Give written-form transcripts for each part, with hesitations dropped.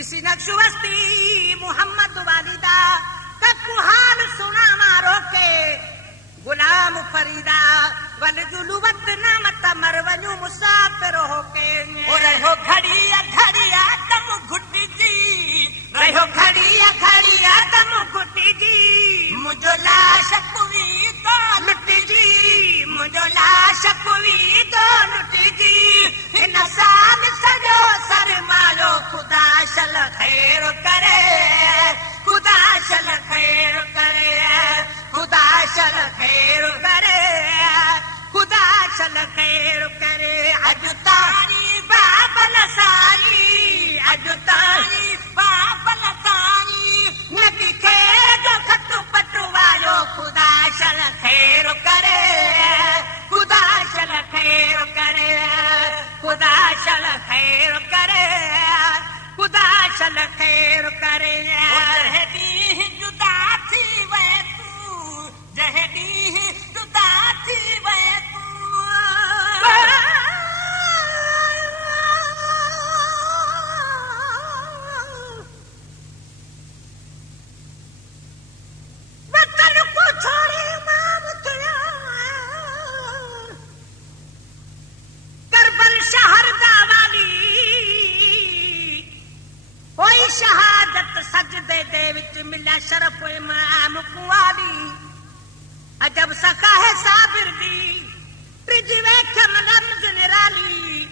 ऋषि नक्शवस्ती मोहम्मद वालिदा ककु हाल सुना मारो के गुलाम फरीदा वल जुलुवत नामत मरवनु मुसाफिर हो के रहो घड़िया घड़िया तम घुटी जी रहो घड़िया घड़िया तम घुटी जी मुझो लाश पुवी तो लुटी जी मुझो लाश पुवी तो लुटी जी इन साल सजो सर मालो खुदा शल खैर करे खुदा शल खैर करे खुदा शल खैर करे खुदा शल खैर करे अजुतानी बाबल साई अजुतानी बाबल साई नकी के जो खतु पटवायो खुदा शल खैर करे खुदा शल खैर करे खुदा शल खैर करे खुदा शल खैर करे जहदी जुदा थी वे तू जहदी जुदा थी वे तू वतन को छोड़े माम तुया करबल शहर दावाली होई शहादत सजदे दे विच मिला शरफ इमाम कुआली अजब सका है साबिर दी त्रिज वेख मलम जनराली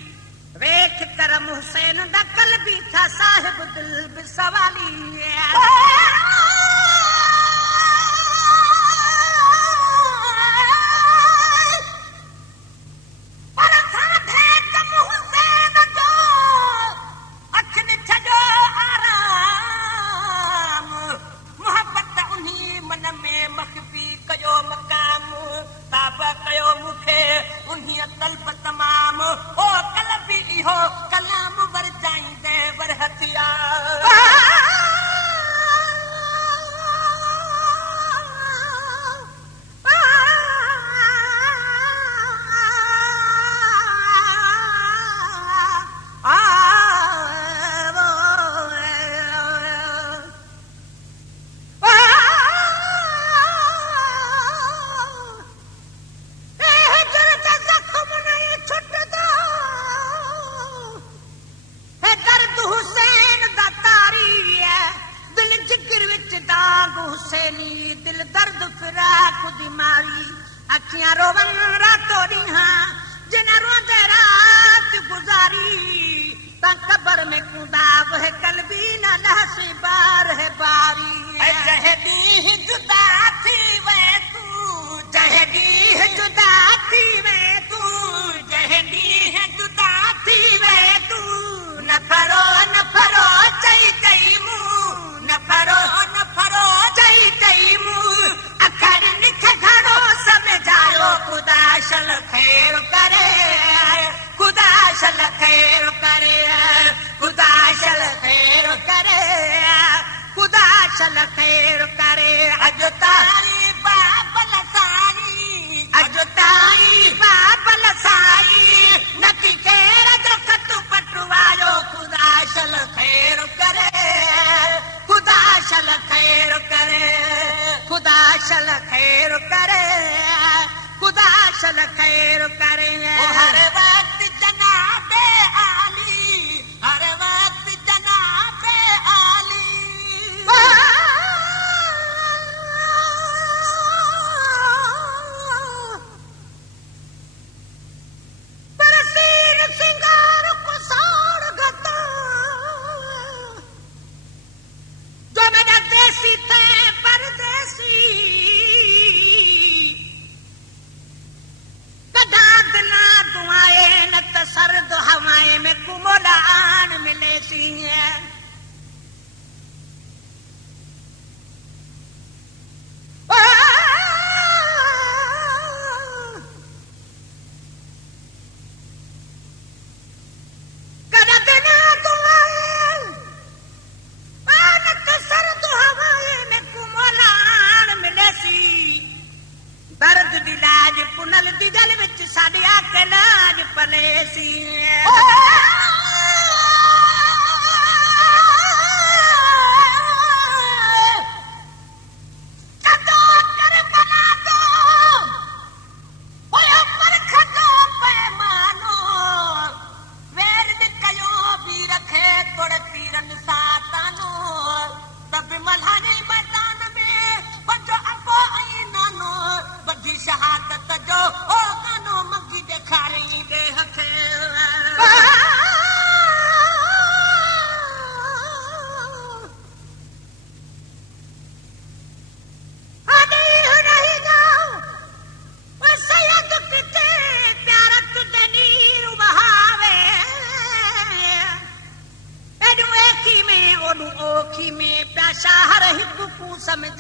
वेख करम हुसैन दा कल्बी था साहिब दिल बिसवाली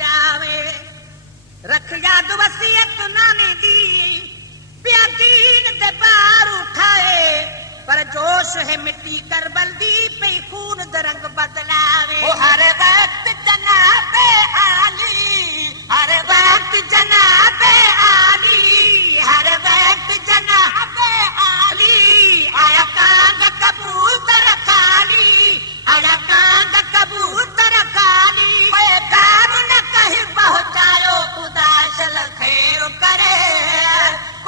जावे रख याद वसीयत नाने दी पिया दीन दे बार उठाए पर जोश है मिट्टी करबल दी पे खून द रंग बदलावे हर वक्त जनाबे आली हर वक्त जनाबे आली हर वक्त जनाबे आली आया कांग कबूतर खाली आया कांग कबूतर खाली पैगाम न कहीं पहुंचायो खुदा शल खैर करे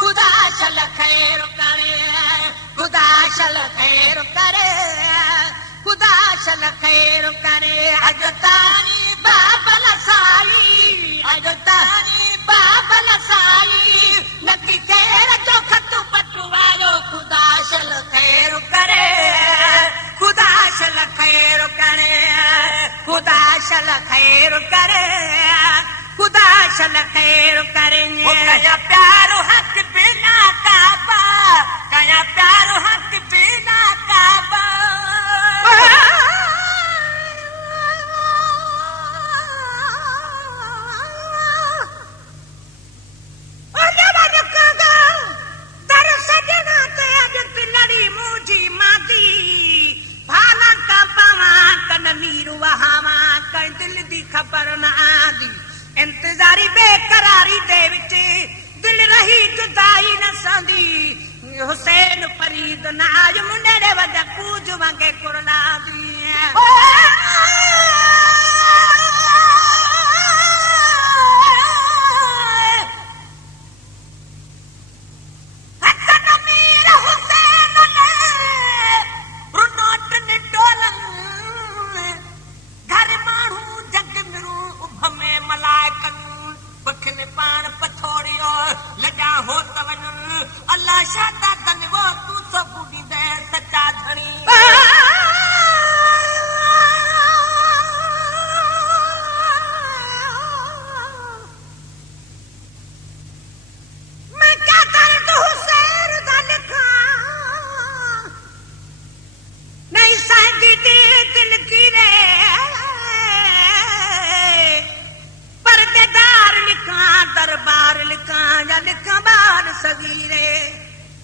खुदा शल खैर करे खुदा शल खैर करे खुदा शल खैर करे अजतानी बाबल साई अजतानी बाबल साई नकी केर जो खतु पटवायो खुदा शल खैर करे खुदा शल खैर करे खुदा शल खैर करे खुदा शल खैर करे कया प्यारो हक बिना काबा कया प्यारो हक बिना काबा खबर न आदी इंतजारी बेकरारी दे विच दिल रही जुदाई न संदी हुसैन फरीद नाज मुंडे दे वद कूज वांगे कुरला दी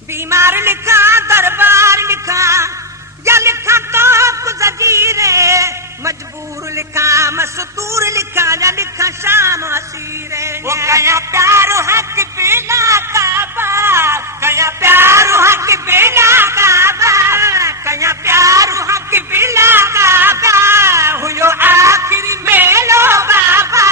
बीमार लिखा दरबार लिखा या लिखा तो जजीरे मजबूर लिखा मस्तूर लिखा या लिखा शाम असीरे वो कया प्यारो हक बिना काबा कया प्यारो हक बिना काबा कया प्यारो हक बिना काबा हुयो आखिरी मेलो बाबा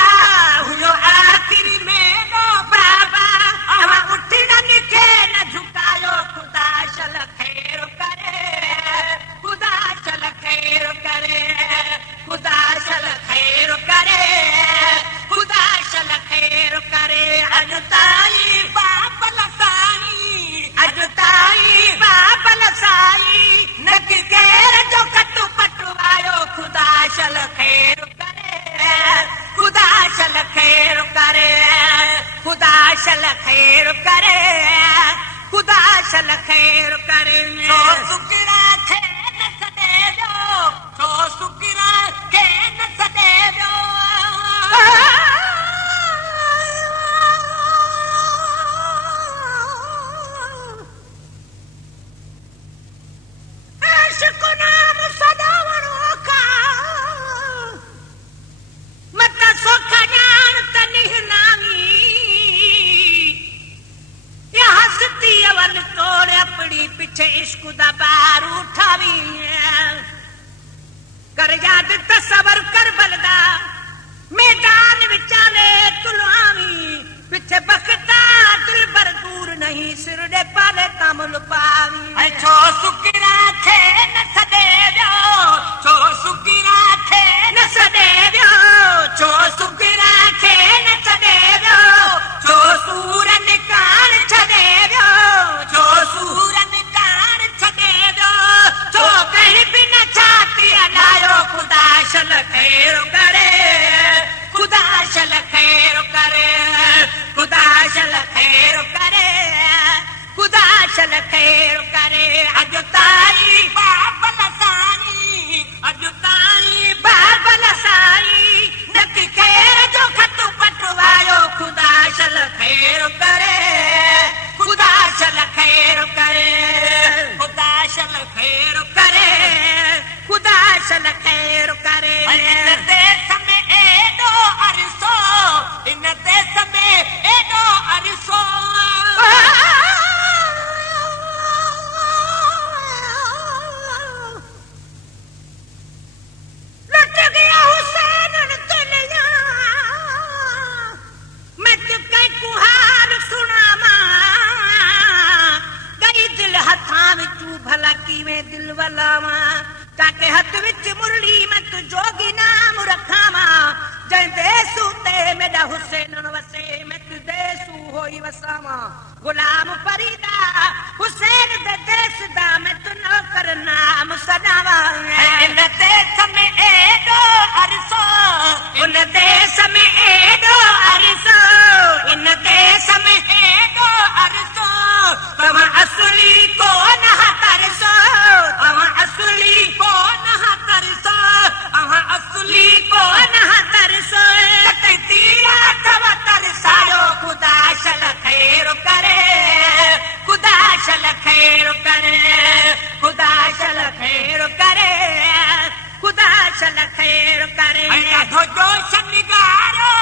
हुयो आखिरी मेलो बाबा हवा उठी न निके न झुकायो खुदा शल खैर करे खुदा शल खैर करे खुदा शल खैर करे खुदा शल खैर करे अजताई बाबल साई अजताई बाबल साई नकी केर जो कटु पटवायो खुदा शल खैर करे खुदा शल खैर करे खुदा शल खैर करे खुदा शल खैर करे छो सुकिरा खे न सदे जो छो सुकिरा खे न सदे जो आशिक नाम सदावरो का मत सोखा जान तनिह नामी या हसती अवन तोड़े अपनी पीछे इश्क दा बार उठावी कर याद तसवर कर बलदा मैदान विचाले तुलवावी पीछे बखता दिल पर दूर नहीं सिर दे पाले तमल पावी छो सुकिरा थे न सदे जो छो सुकिरा थे न सदे जो छो सुकिरा थे न सदे जो छो सूरन कान छदे जो छो सूरन कान छदे जो छो कहीं भी न छाती अलायो खुदा शल खैर करे खुदा शल खैर करे खुदा शल खैर करे खुदा शल खैर करे अजताई बाबल साई अजताई बाबल साई नक खैर जो वलावा ताके हथ विच मुरली मैं तू जोगी नाम रखावा जै देसू ते मेरा हुसैन वसे मैं तू देसू होई वसावा गुलाम फरीदा हुसैन दे देस दा मैं तू नौकर नाम सदावा इन देस में एडो अरसो उन देस में एडो अरसो इन देस में एडो अरसो तवा असली को न तरसो अवा असली को न तरसो अवा असली को न तरसो ततिया तवा तरसायो खुदा शल खैर करे खुदा शल खैर करे खुदा शल खैर करे खुदा शल खैर करे धोजो शनिगारो